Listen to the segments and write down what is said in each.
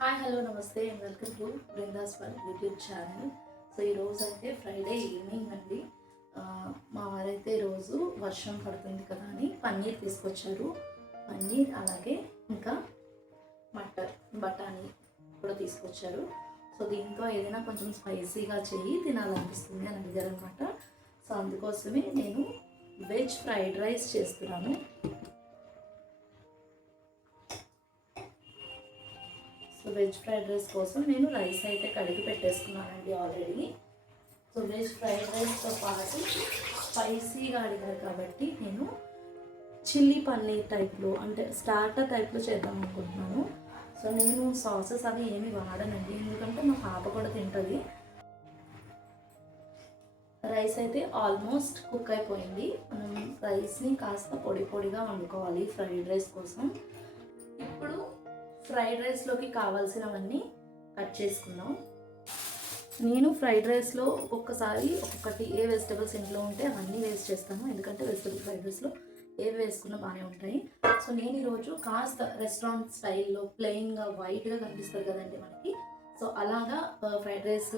Hi hello నమస్తే and welcome to Brinda's world YouTube channel. So ఈరోజు అయితే ఫ్రైడే ఈవినింగ్ అండి. మా వారైతే ఈరోజు వర్షం పడుతుంది కదా అని పన్నీర్ తీసుకొచ్చారు. పన్నీర్ అలాగే ఇంకా మటర్ బఠానీ కూడా తీసుకొచ్చారు. సో దీంతో ఏదైనా కొంచెం స్పైసీగా చేయి తినాలనిపిస్తుంది అని అడిగారు అనమాట. సో అందుకోసమే నేను వెజ్ ఫ్రైడ్ రైస్ చేస్తున్నాను. సో వెజ్ ఫ్రైడ్ రైస్ కోసం నేను రైస్ అయితే కడిగి పెట్టేసుకున్నానండి ఆల్రెడీ. సో వెజ్ ఫ్రైడ్ రైస్తో పాటు స్పైసీగా అడిగారు కాబట్టి నేను చిల్లీ పన్నీర్ టైప్లో అంటే స్టార్టర్ టైప్లో చేద్దాం అనుకుంటున్నాను. సో నేను సాసెస్ అవి ఏమి వాడనండి, ఎందుకంటే మా పాప కూడా తింటుంది. రైస్ అయితే ఆల్మోస్ట్ కుక్ అయిపోయింది. మనం రైస్ని కాస్త పొడి పొడిగా వండుకోవాలి ఫ్రైడ్ రైస్ కోసం. ఇప్పుడు ఫ్రైడ్ రైస్లోకి కావాల్సినవన్నీ కట్ చేసుకుందాం. నేను ఫ్రైడ్ రైస్లో ఒక్కొక్కసారి ఒక్కొక్కటి ఏ వెజిటబుల్స్ ఇంట్లో ఉంటే అవన్నీ వేస్ట్ చేస్తాను, ఎందుకంటే వెజిటబుల్ ఫ్రైడ్ రైస్లో ఏవి వేసుకున్నా బాగానే ఉంటాయి. సో నేను ఈరోజు కాస్త రెస్టారెంట్ స్టైల్లో ప్లెయిన్గా వైట్గా కనిపిస్తుంది కదండి మనకి. సో అలాగా ఫ్రైడ్ రైస్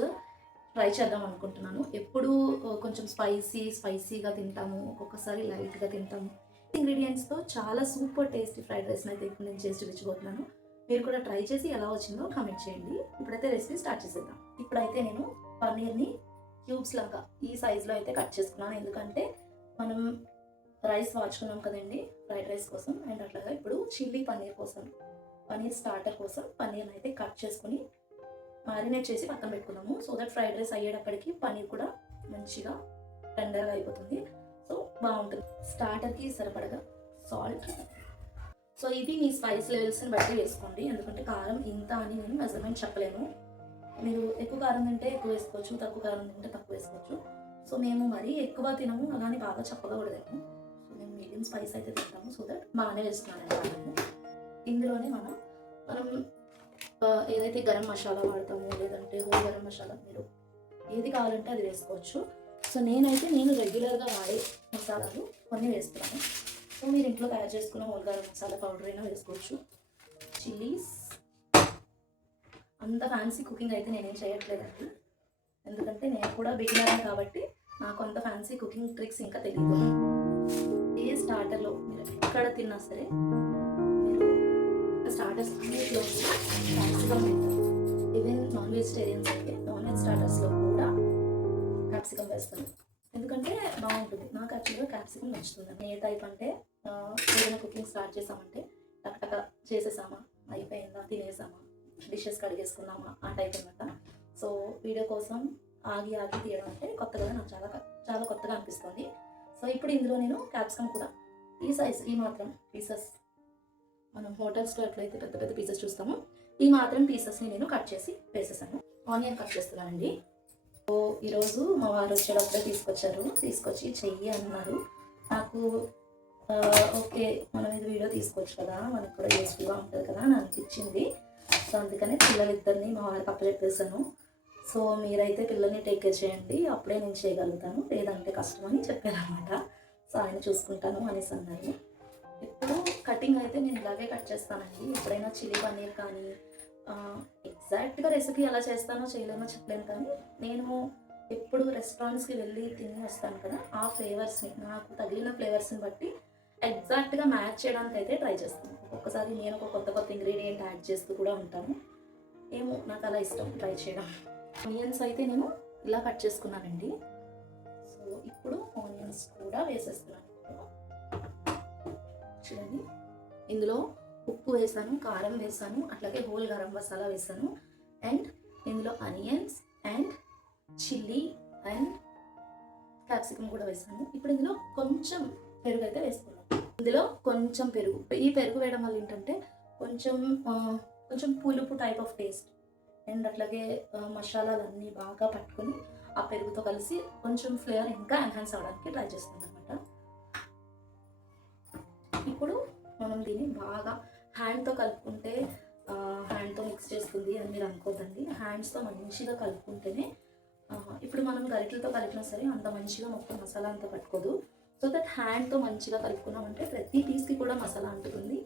ట్రై చేద్దాం అనుకుంటున్నాను. ఎప్పుడు కొంచెం స్పైసీగా తింటాము, ఒక్కొక్కసారి లైట్గా తింటాము. ఇంగ్రీడియంట్స్తో చాలా సూపర్ టేస్టీ ఫ్రైడ్ రైస్ని అయితే ఇప్పుడు నేను చేసి చూపించబోతున్నాను. మీరు కూడా ట్రై చేసి ఎలా వచ్చిందో కామెంట్ చేయండి. ఇప్పుడైతే రెసిపీ స్టార్ట్ చేసేద్దాం. ఇప్పుడైతే నేను పన్నీర్ని క్యూబ్స్ లాగా ఈ సైజులో అయితే కట్ చేసుకున్నాను, ఎందుకంటే మనం రైస్ వాచుకున్నాం కదండి ఫ్రైడ్ రైస్ కోసం. అండ్ అట్లాగా ఇప్పుడు చిల్లీ పన్నీర్ కోసం, పన్నీర్ స్టార్టర్ కోసం పన్నీర్ని అయితే కట్ చేసుకుని మ్యారినేట్ చేసి పక్కన పెట్టుకున్నాము. సో దట్ ఫ్రైడ్ రైస్ అయ్యేటప్పటికి పన్నీర్ కూడా మంచిగా టెండర్గా అయిపోతుంది. సో బాగుంటుంది. స్టార్టర్కి సరిపడగా సాల్ట్. సో ఇది మీ స్పైస్ లెవెల్స్ని బట్టి వేసుకోండి, ఎందుకంటే కారం ఇంత అని నేను మెజర్మెంట్ చెప్పలేను. మీరు ఎక్కువ కారం తింటే ఎక్కువ వేసుకోవచ్చు, తక్కువ కారం తింటే తక్కువ వేసుకోవచ్చు. సో మేము మరీ ఎక్కువ తినము, అలానే బాగా చప్పగా కూడా తినము. సో మేము మీడియం స్పైస్ అయితే తింటాము. సో దట్ బాగానే వేస్తున్నాను కారము. ఇందులోనే మనం ఏదైతే గరం మసాలా వాడతామో, లేదంటే హోల్ గరం మసాలా మీరు ఏది కావాలంటే అది వేసుకోవచ్చు. సో నేను రెగ్యులర్గా వాడే మసాలాలు కొన్ని వేస్తున్నాను. సో మీరు ఇంట్లో తయారు చేసుకున్న హోల్ గరం మసాలా పౌడర్ అయినా వేసుకోవచ్చు. చిల్లీస్ అంత ఫ్యాన్సీ కుకింగ్ అయితే నేనేం చేయట్లేదండి, ఎందుకంటే నేను కూడా బిగినర్ కాబట్టి నాకు అంత ఫ్యాన్సీ కుకింగ్ ట్రిక్స్ ఇంకా తెలియదు. ఏ స్టార్టర్లో మీరు ఎక్కడ తిన్నా సరే మీరు స్టార్టర్స్ అన్నిట్లో క్యాప్సికమ్ తింటారు. ఈవెన్ నాన్ వెజిటేరియన్స్ అయితే నాన్ వెజ్ స్టార్టర్స్లో కూడా క్యాప్సికమ్ వేస్తాను, ఎందుకంటే బాగుంటుంది. నాకు యాక్చువల్గా క్యాప్సికమ్ నచ్చుతుంది. ఏ టైప్ అంటే ఏదైనా కుకింగ్ స్టార్ట్ చేసామంటే టక్ చేసేసామా, అయిపోయిందా, తినేసామా, డిషెస్ కడిగేసుకున్నామా, ఆ టైప్ అనమాట. సో వీడియో కోసం ఆగి తీయడం అంటే కొత్తగా నాకు చాలా కొత్తగా అనిపిస్తుంది. సో ఇప్పుడు ఇందులో నేను క్యాప్సికమ్ కూడా ఈ సైజ్, ఈ మాత్రం పీసెస్, మనం హోటల్స్లో ఎట్లయితే పెద్ద పెద్ద పీసెస్ చూస్తామో ఈ మాత్రం పీసెస్ని నేను కట్ చేసి వేసేసాను. ఆనియన్ కట్ చేస్తున్నానండి. సో ఈరోజు మా వారు వచ్చేటప్పుడే తీసుకొచ్చి చెయ్యి అన్నారు. నాకు ఓకే మనం ఇది వీడియో తీసుకోవచ్చు కదా, మనకు కూడా యూస్ఫుల్గా ఉంటుంది కదా అని అనిపించింది. సో అందుకనే పిల్లలిద్దరిని మా వారికి అప్పచెప్పేసాను. సో మీరైతే పిల్లల్ని టేక్ కేర్ చేయండి, అప్పుడే నేను చేయగలుగుతాను, లేదంటే కష్టం అని చెప్పారనమాట. సో ఆయన చూసుకుంటాను అనేసి అన్నారు. ఇప్పుడు కటింగ్ అయితే నేను ఇలాగే కట్ చేస్తానండి. ఎప్పుడైనా చిల్లీ పన్నీర్ కానీ ఎగ్జాక్ట్గా రెసిపీ ఎలా చేస్తానో చేయలేమో చెప్పలేను, కానీ నేను ఎప్పుడు రెస్టారెంట్స్కి వెళ్ళి తిని వస్తాను కదా, ఆ ఫ్లేవర్స్ని నాకు తగిలిన ఫ్లేవర్స్ని బట్టి ఎగ్జాక్ట్గా మ్యాచ్ చేయడానికి అయితే ట్రై చేస్తాను. ఒక్కొక్కసారి నేను ఒక కొత్త ఇంగ్రీడియంట్ యాడ్ చేస్తూ కూడా ఉంటాను. ఏమో నాకు అలా ఇష్టం ట్రై చేయడం. ఆనియన్స్ అయితే నేను ఇలా కట్ చేసుకున్నానండి. సో ఇప్పుడు ఆనియన్స్ కూడా వేసేస్తున్నాను. చూడండి, ఇందులో ఉప్పు వేసాను, కారం వేసాను, అట్లాగే హోల్ గరం మసాలా వేసాను, అండ్ ఇందులో onions and chilli and capsicum కూడా వేసాను. ఇప్పుడు ఇందులో కొంచెం పెరుగు అయితే వేసుకున్నాను. ఇందులో కొంచెం పెరుగు, ఈ పెరుగు వేయడం వల్ల ఏంటంటే కొంచెం పులుపు టైప్ ఆఫ్ టేస్ట్, అండ్ అట్లాగే మసాలాలన్నీ బాగా పట్టుకొని ఆ పెరుగుతో కలిసి కొంచెం ఫ్లేవర్ ఇంకా ఎన్హాన్స్ అవ్వడానికి ట్రై చేస్తాను అనమాట. ఇప్పుడు మనం దీన్ని బాగా హ్యాండ్తో కలుపుకుంటే హ్యాండ్తో మిక్స్ చేస్తుంది అని మీరు అనుకోద్దండి. హ్యాండ్స్తో మంచిగా కలుపుకుంటేనే, ఇప్పుడు మనం గరిటెలతో కలిపినా సరే అంత మంచిగా మొత్తం మసాలా అంతా పట్టుకోదు. సో దట్ హ్యాండ్తో మంచిగా కలుపుకున్నామంటే ప్రతి పీస్కి కూడా మసాలా అంటుతుంది.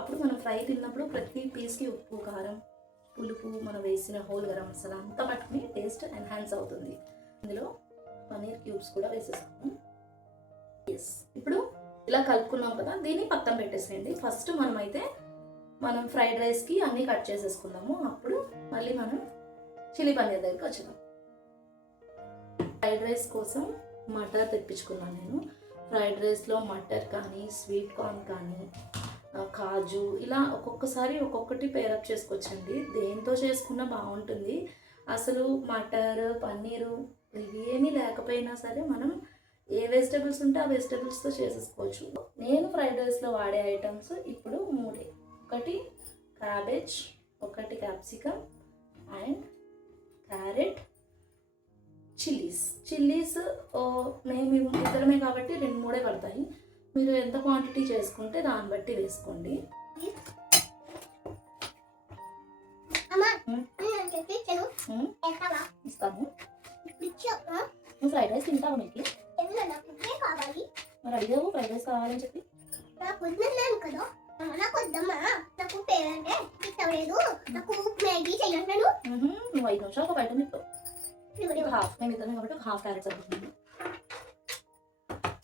అప్పుడు మనం ఫ్రై తిన్నప్పుడు ప్రతి పీస్కి ఉప్పు, కారం పులుపు మనం వేసిన హోల్ గరం మసాలా అంతా పట్టుకుని టేస్ట్ ఎన్హాన్స్ అవుతుంది. ఇందులో పన్నీర్ క్యూబ్స్ కూడా వేసేస్తాము. ఎస్, ఇప్పుడు ఇలా కలుపుకున్నాం కదా, దీన్ని పక్కన పెట్టేసేయండి. ఫస్ట్ మనం ఫ్రైడ్ రైస్కి అన్నీ కట్ చేసేసుకుందాము. అప్పుడు మళ్ళీ మనం చిల్లీ పన్నీర్ దగ్గరికి వచ్చేద్దాం. ఫ్రైడ్ రైస్ కోసం మటర్ తెప్పించుకున్నాను నేను. ఫ్రైడ్ రైస్లో మటర్ కానీ, స్వీట్ కార్న్ కానీ, కాజు ఇలా ఒక్కొక్కసారి ఒక్కొక్కటి పేరప్ చేసుకోవచ్చండి. దేంతో చేసుకున్నా బాగుంటుంది. అసలు మటర్, పన్నీరు ఇవి ఏమీ లేకపోయినా సరే మనం ఏ వెజిటబుల్స్ ఉంటే ఆ వెజిటబుల్స్తో చేసేసుకోవచ్చు. నేను ఫ్రైడ్ రైస్లో వాడే ఐటమ్స్ ఇప్పుడు 3. ఒకటి క్యాబేజ్, ఒకటి క్యాప్సికమ్ అండ్ క్యారెట్, చిల్లీస్ మేము ఇద్దరమే కాబట్టి 2-3 పడతాయి. మీరు ఎంత క్వాంటిటీ చేసుకుంటే దాన్ని బట్టి వేసుకోండి. ఇస్తాను. నువ్వు ఫ్రైడ్ రైస్ తింటావు? మీకు మరి అడిగావు ఫ్రైడ్ రైస్ కావాలని చెప్పి. నువ్వు 5 నిమిషాలు ఒక బయట తింటావు. మేము ఇద్దరం కాబట్టి ఒక హాఫ్ క్యారెట్ సరిపోతుంది.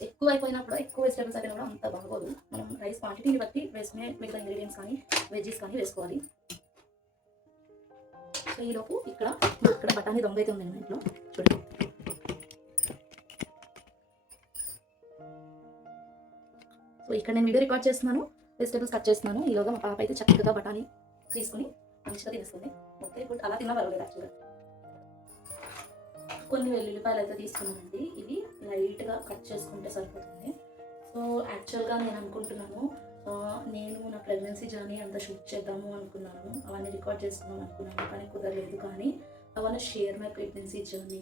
ఎక్కువ అయిపోయినప్పుడు ఎక్కువ వెజిటేబుల్స్ అయినా కూడా అంత బాగోదు. మనం రైస్ క్వాంటిటీని బట్టి వేసుకునే మిగతా ఇంగ్రీడియంట్స్ కానీ వెజ్జీస్ కానీ వేసుకోవాలి. సో ఈలోపు ఇక్కడ బఠానీ దొంగ అయితే ఉంది మా ఇంట్లో, చూడండి. సో ఇక్కడ నేను వీడియో రికార్డ్ చేస్తున్నాను, వెజిటేబుల్స్ కట్ చేస్తున్నాను. ఈలోగా మా పాప అయితే చక్కగా బఠానీ తీసుకుని మంచిగా తినేస్తుంది. ఓకే గుడ్, అలా తిన్నా పర్వాలేదు. యాక్చువల్గా కొన్ని వెల్లుల్లిపాయలు అయితే తీసుకున్నానండి. ఇవి లైట్గా కట్ చేసుకుంటే సరిపోతుంది. సో యాక్చువల్గా నేను అనుకుంటున్నాను, నేను నా ప్రెగ్నెన్సీ జర్నీ అంతా షూట్ చేద్దాము అనుకున్నాను, అవన్నీ రికార్డ్ చేసుకుందాం అనుకున్నాను, కానీ కుదరలేదు. కానీ I want to share my pregnancy journey,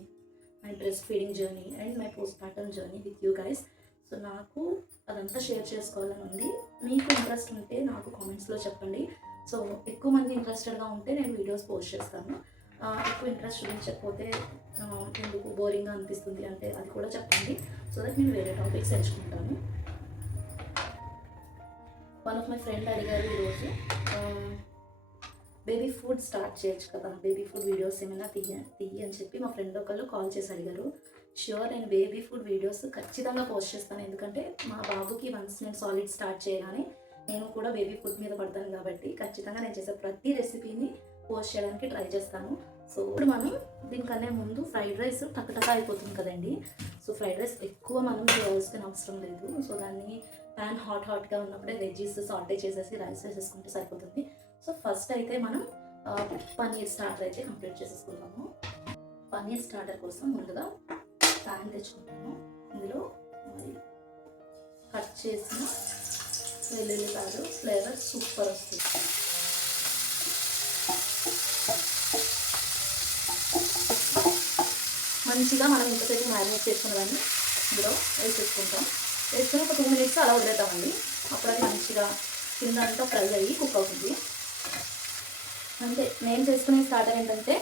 my breast feeding journey and my post partum journey with you guys. So నాకు అదంతా షేర్ చేసుకోవాలని ఉంది. మీకు ఇంట్రెస్ట్ ఉంటే నాకు కామెంట్స్లో చెప్పండి. సో ఎక్కువ మంది ఇంట్రెస్టెడ్గా ఉంటే నేను వీడియోస్ పోస్ట్ చేస్తాను. ఎక్కువ ఇంట్రెస్ట్ చూపించకపోతే ఎందుకు బోరింగ్గా అనిపిస్తుంది అంటే అది కూడా చెప్పండి. సో దట్ నేను వేరే టాపిక్స్ ఎంచుకుంటాను. వన్ ఆఫ్ మై ఫ్రెండ్ అడిగారు ఈరోజు, బేబీ ఫుడ్ స్టార్ట్ చేయొచ్చు కదా, బేబీ ఫుడ్ వీడియోస్ ఏమైనా తీయి అని చెప్పి మా ఫ్రెండ్ ఒకళ్ళు కాల్ చేసి అడిగారు. ష్యూర్, నేను బేబీ ఫుడ్ వీడియోస్ ఖచ్చితంగా పోస్ట్ చేస్తాను. ఎందుకంటే మా బాబుకి వన్స్ నేను సాలిడ్ స్టార్ట్ చేయగానే నేను కూడా బేబీ ఫుడ్ మీద పడతాను కాబట్టి ఖచ్చితంగా నేను చేసే ప్రతి రెసిపీని పోస్ట్ చేయడానికి ట్రై చేస్తాను. సో ఇప్పుడు మనం దీనికన్నా ముందు ఫ్రైడ్ రైస్ టకటక అయిపోతుంది కదండి. సో ఫ్రైడ్ రైస్ ఎక్కువ మనం చేయాల్సిన అవసరం లేదు. సో దాన్ని ప్యాన్ హాట్గా ఉన్నప్పుడే వెజ్జీస్ సాల్టే చేసేసి రైస్ వేసేసుకుంటే సరిపోతుంది. సో ఫస్ట్ అయితే మనం పన్నీర్ స్టార్టర్ అయితే కంప్లీట్ చేసేసుకుంటాము. పన్నీర్ స్టార్టర్ కోసం ముందుగా ప్యాన్ తెచ్చుకుంటాము. ఇందులో మరి కట్ చేసిన వెల్లుల్లిపాయలు, ఫ్లేవర్ సూపర్ వస్తుంది. మంచిగా మనం ఇంతసేపు మ్యారినేట్ చేసుకున్నదాన్ని ఇందులో వేసేసుకుంటాం. వేసుకుని ఒక 2 minutes అలా వదిలేద్దామండి. అప్పుడు అది మంచిగా కింద అంతా ఫ్రై అయ్యి కుక్ అవుతుంది. అంతే, నేను చేసుకునే స్టార్టర్ ఏంటంటే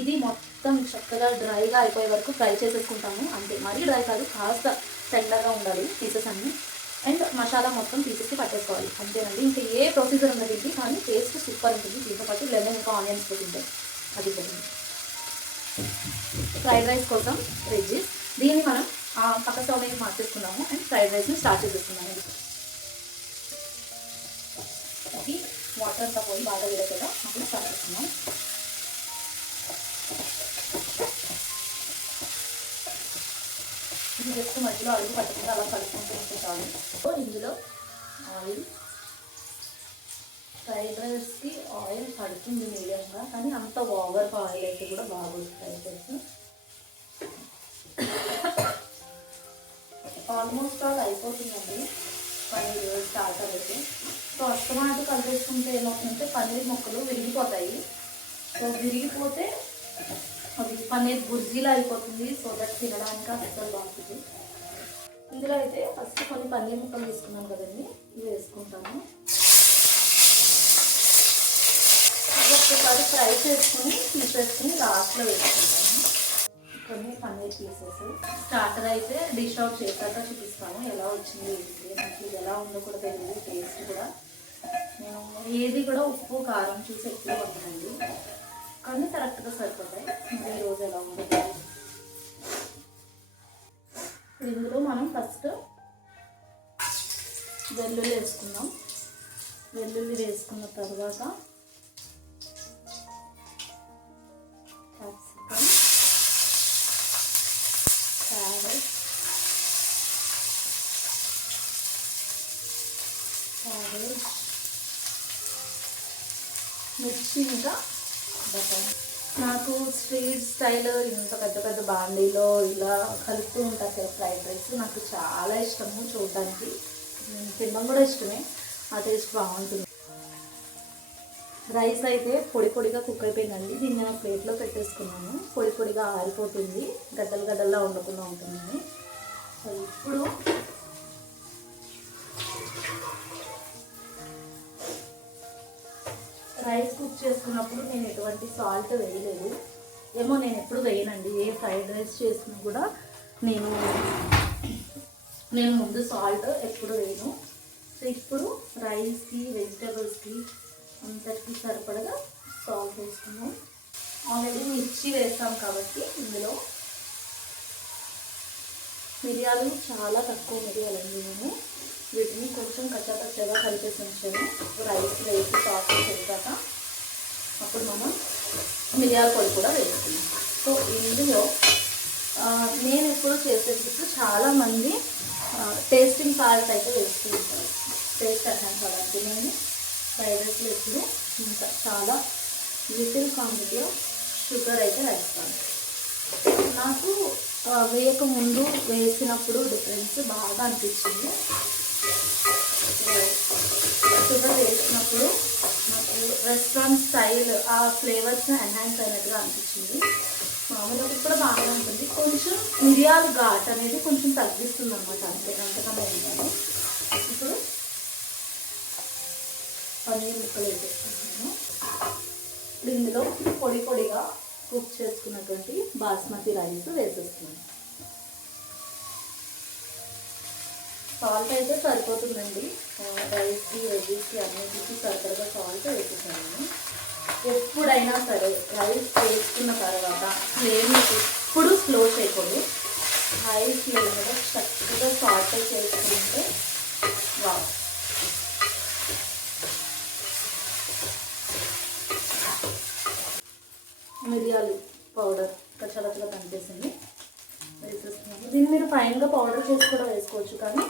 ఇది మొత్తం చక్కగా డ్రైగా అయిపోయే వరకు ఫ్రై చేసేసుకుంటాము. అంతే, మరీ డ్రై కాదు, కాస్త టెండర్గా ఉండాలి పీసెస్ అన్నీ. అండ్ మసాలా మొత్తం పీసెస్కి పట్టేసుకోవాలి. అంతేనండి, ఇంకా ఏ ప్రొసీజర్ ఉండదు ఇది, కానీ టేస్ట్ సూపర్ ఉంటుంది. దీంతో పాటు లెమన్ ఇంకా ఆనియన్స్ పోతుంటాయి, అది పోతుంది. ఫ్రైడ్ రైస్ కోసం వెజ్జీస్, దీన్ని మనం పక్క స్టవ్ మీద మార్చేసుకున్నాము అండ్ ఫ్రైడ్ రైస్ని స్టార్ట్ చేసేసుకున్నాము. ఇది వాటర్ అంతా పోయి బాగా వేడకుండా అప్పుడు స్టార్ట్ చేస్తున్నాం. ఇది జస్ట్ మధ్యలో అడుగు పట్టకుండా అలా కలుపుకుంటూ ఉంటే చాలు. సో ఇందులో ఆయిల్, ఫ్రైడ్ రైస్కి ఆయిల్ పడుతుంది మీడియంగా, కానీ అంత ఓవర్ ఆయిల్ అయితే కూడా బాగోదు. ఫ్రైడ్ రైస్ ఆల్మోస్ట్ ఆల్ అయిపోతుందండి పన్నీర్ స్టార్టర్ అయితే. సో అస్తమాటు కలిపేసుకుంటే ఏమవుతుందంటే పన్నీర్ ముక్కలు విరిగిపోతాయి. సో విరిగిపోతే అది పన్నీర్ బుర్జీలా అయిపోతుంది. సో దట్ తినడానికి అస్సలు బాగుంటుంది. ఇందులో అయితే ఫస్ట్ కొన్ని పన్నీర్ ముక్కలు తీసుకున్నాం కదండి, ఇవి వేసుకుంటాము. ఒక్కసారి ఫ్రై చేసుకుని తీసేసుకుని లాస్ట్లో వేసుకుంటాము కొన్ని పన్నీర్ పీసెస్. స్టార్టర్ అయితే డిష్ అవుట్ చేశాక చూపిస్తాము ఎలా వచ్చింది. నాకు ఇది ఎలా ఉందో కూడా తెలియదు, టేస్ట్ కూడా నేను ఏది కూడా ఉప్పు కారం చూసి ఎక్కువ పడతానండి, కానీ కరెక్ట్గా సరిపోతాయి. ఈరోజు ఎలా ఉండదు. ఇందులో మనం ఫస్ట్ వెల్లుల్లి వేసుకుందాం. వెల్లుల్లి వేసుకున్న తర్వాత క్యాప్సికమ్, క్యారెట్, మిర్చి, ఇంకా బఠానీ. నాకు స్ట్రీట్ స్టైల్ ఇంత పెద్ద పెద్ద బాండీలో ఇలా కలుపుతూ ఉంటారు కదా ఫ్రైడ్ రైస్, నాకు చాలా ఇష్టము చూడడానికి. తినడం కూడా ఇష్టమే, ఆ టేస్ట్ బాగుంటుంది. రైస్ అయితే పొడి పొడిగా కుక్ అయిపోయిందండి. దీన్ని నేను ప్లేట్లో పెట్టేసుకున్నాను. పొడి పొడిగా ఆరిపోతుంది, గడ్డలు గడ్డల్లా ఉండకుండా ఉంటుందని. సో ఇప్పుడు రైస్ కుక్ చేసుకున్నప్పుడు నేను ఎటువంటి సాల్ట్ వేయలేదు. ఏమో నేను ఎప్పుడు వేయనండి, ఏ ఫ్రైడ్ రైస్ చేసినా కూడా నేను ముందు సాల్ట్ ఎప్పుడు వేయను. సో ఇప్పుడు రైస్కి, వెజిటేబుల్స్కి అంతటికి సరిపడగా సాల్ట్ వేసుకున్నాం. ఆల్రెడీ మిర్చి వేస్తాం కాబట్టి ఇందులో మిరియాలు చాలా తక్కువ మిరియాలండి. నేను వీటిని కొంచెం కచ్చాపచ్చగా కలిపేసి ఉంచాను. రైస్ వేసి సాస్ చేసాక అప్పుడు మనం మిరియాల పొడి కూడా వేసుకున్నాం. సో ఇందులో నేను ఎప్పుడు చేసేటప్పుడు చాలామంది టేస్టింగ్ సాల్ట్ అయితే వేసుకుంటారు, టేస్ట్ ఎన్హాన్స్ అవ్వడానికి. నేను ఫ్రైడ్ రైస్లో ఎప్పుడు ఇంకా చాలా లిటిల్ క్వాంటిటీ ఆఫ్ షుగర్ అయితే వేస్తాను. నాకు వేయకముందు వేసినప్పుడు డిఫరెన్స్ బాగా అనిపించింది. షుగర్ వేసినప్పుడు నాకు రెస్టారెంట్ స్టైల్ ఆ ఫ్లేవర్స్ ఎన్హాన్స్ అయినట్టుగా అనిపించింది. మామూలుగా కూడా బాగానే ఉంటుంది. కొంచెం మిరియాల ఘాట్ అనేది కొంచెం తగ్గిస్తుంది అన్నమాట, అంతకన్నా ఉంటాను. ఇప్పుడు పన్నీర్ ముక్కలు వేసేస్తున్నాను. ఇప్పుడు ఇందులో పొడి పొడిగా కుక్ చేసుకున్నటువంటి బాస్మతి రైస్ వేసేస్తున్నాను. సాల్ట్ అయితే సరిపోతుందండి, రైస్కి, వెజ్జీస్కి అన్నిటికి సరిపడగా సాల్ట్ వేసేసాను. ఎప్పుడైనా సరే రైస్ వేసుకున్న తర్వాత ఫ్లేమ్ ఎప్పుడు స్లో చేయకూడదు, హై ఫ్లేమ్ మీద చక్కగా సాల్ట్ చేసుకుంటే వావ్. మిరియాలు పౌడర్ కచ్చలతగా కనిపిస్తుంది, వేసేస్తున్నాను. దీన్ని మీరు ఫైన్గా పౌడర్ చేసి కూడా వేసుకోవచ్చు, కానీ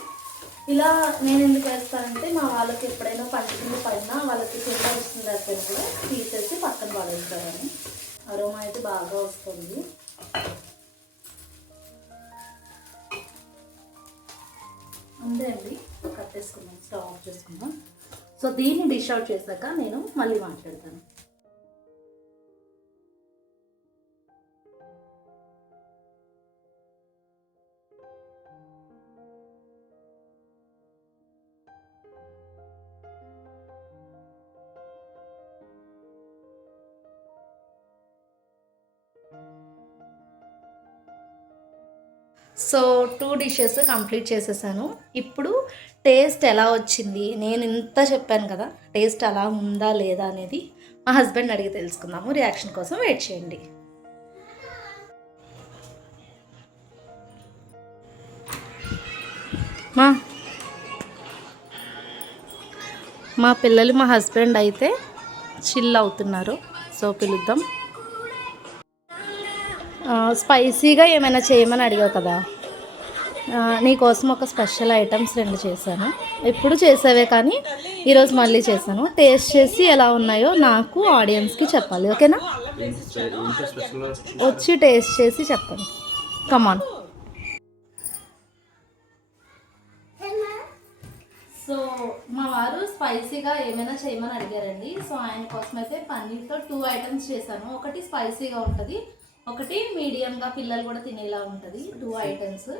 ఇలా నేను ఎందుకు వేస్తానంటే మా వాళ్ళకి ఎప్పుడైనా పండుగ పైన వాళ్ళకి కింద వస్తుంది లేకపోయినా కూడా తీసేసి పక్కన పడేస్తారని. అరోమా అయితే బాగా వస్తుంది. అంతే అండి, కట్టేసుకుందాం, స్టవ్ ఆఫ్ చేసుకుందాం. సో దీన్ని డిష్ అవుట్ చేశాక నేను మళ్ళీ మాట్లాడతాను. సో 2 డిషెస్ కంప్లీట్ చేసేసాను. ఇప్పుడు టేస్ట్ ఎలా వచ్చింది, నేను ఇంత చెప్పాను కదా, టేస్ట్ అలా ఉందా లేదా అనేది మా హస్బెండ్ అడిగి తెలుసుకుందాము. రియాక్షన్ కోసం వెయిట్ చేయండి. మా పిల్లలు మా హస్బెండ్ అయితే చిల్ అవుతున్నారు, సో పిలుద్దాం. స్పైసీగా ఏమైనా చేయమని అడిగావు కదా, నీకోసం ఒక స్పెషల్ ఐటమ్స్ 2 చేశాను. ఎప్పుడు చేసావే కానీ ఈరోజు మళ్ళీ చేశాను. టేస్ట్ చేసి ఎలా ఉన్నాయో నాకు ఆడియన్స్కి చెప్పాలి, ఓకేనా? వచ్చి టేస్ట్ చేసి చెప్పండి, కమాన్. సో మా వారు స్పైసీగా ఏమైనా చేయమని అడిగారండి. సో ఆయన కోసం అయితే పన్నీర్తో 2 ఐటమ్స్ చేశాను. ఒకటి స్పైసీగా ఉంటుంది, ఒకటి మీడియంగా పిల్లలు కూడా తినేలా ఉంటుంది. 2 ఐటమ్స్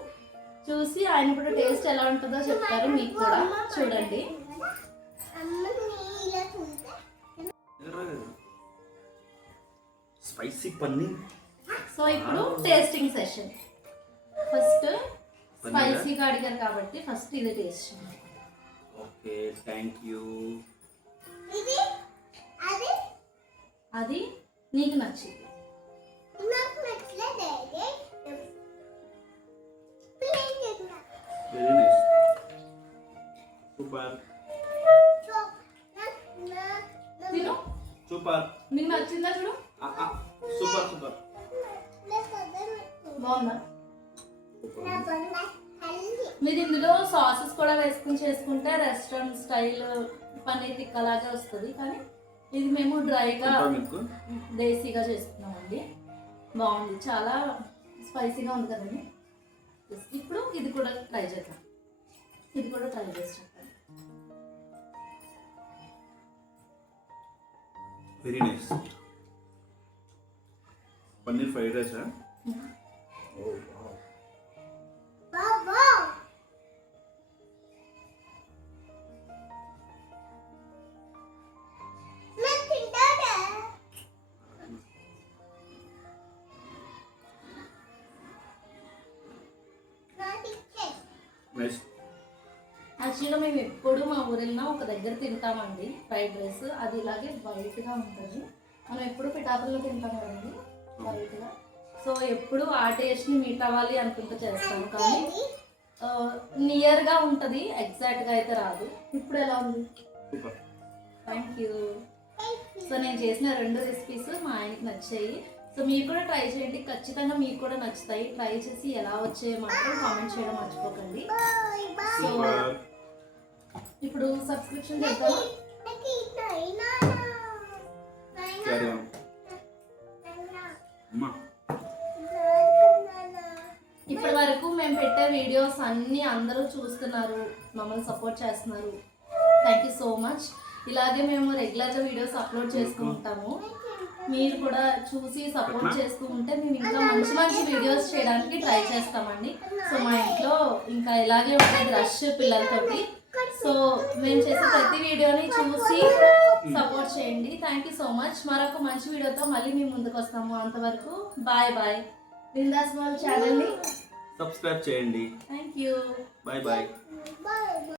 చూసి ఆయన కూడా టేస్ట్ ఎలా ఉంటుందో చెప్తారు, మీకు కూడా చూడండి. స్పైసీ పన్నీర్. సో ఇప్పుడు టేస్టింగ్ సెషన్. ఫస్ట్ స్పైసీగా అడిగారు కాబట్టి ఫస్ట్ ఇది టేస్ట్. Okay, thank you. అది నీకు నచ్చింది. వెరీ నైస్, సూపర్ తిను. సూపర్ నీకు నచ్చిందా చూడు. సూపర్ సూపర్ బాగుందా? మీరు ఇందులో సాసెస్ కూడా వేసుకుని చేసుకుంటే రెస్టారెంట్ స్టైల్ పన్నీర్ టిక్కా లాగా వస్తుంది. కానీ ఇది మేము డ్రైగా దేశీగా చేసుకున్నామండి. బాగుంది, చాలా స్పైసీగా ఉంది కదండి. ఇప్పుడు ఇది కూడా ట్రై చేద్దాం. ఇది కూడా ట్రై చేసి చెప్పండి. Very nice. Paneer fried rice. యాక్చువల్గా మేము ఎప్పుడు మా ఊరిలో ఒక దగ్గర తింటామండి ఫ్రైడ్ రైస్. అది ఇలాగే వైట్గా ఉంటుంది. మనం ఎప్పుడు పిఠాపుల్లో తింటాం కదండి వైట్గా. సో ఎప్పుడు ఆ టేస్ట్ని మీట్ అవ్వాలి అనుకుంటూ చేస్తాము, కానీ నియర్గా ఉంటుంది, ఎగ్జాక్ట్గా అయితే రాదు. ఇప్పుడు ఎలా ఉంది? Thank you. సో నేను చేసిన 2 రెసిపీస్ మా ఆయనకి నచ్చాయి. సో మీరు కూడా ట్రై చేయండి, ఖచ్చితంగా మీకు కూడా నచ్చుతాయి. ట్రై చేసి ఎలా వచ్చాయో మాత్రం కామెంట్ చేయడం మర్చిపోకండి. సో ఇప్పుడు సబ్స్క్రిప్షన్ చేద్దామా? ఇప్పటి వరకు మేము పెట్టే వీడియోస్ అన్నీ అందరూ చూస్తున్నారు, మమ్మల్ని సపోర్ట్ చేస్తున్నారు. Thank you so much. ఇలాగే మేము రెగ్యులర్గా వీడియోస్ అప్లోడ్ చేస్తూ ఉంటాము. మీరు కూడా చూసి సపోర్ట్ చేస్తూ ఉంటే మేము ఇంకా మంచి మంచి వీడియోస్ చేయడానికి ట్రై చేస్తామండి. సో మా ఇంట్లో ఇంకా ఇలాగే ఉంటుంది రష్ పిల్లలతోటి. సో మేము చేసే ప్రతి వీడియోని చూసి సపోర్ట్ చేయండి. Thank you so much. మరొక మంచి వీడియోతో మళ్ళీ మేము ముందుకు వస్తాము. అంతవరకు బాయ్ బాయ్. బిందాస్ వాళ్ళ ఛానల్ని సబ్స్క్రైబ్ చేయండి. Thank you. Bye bye.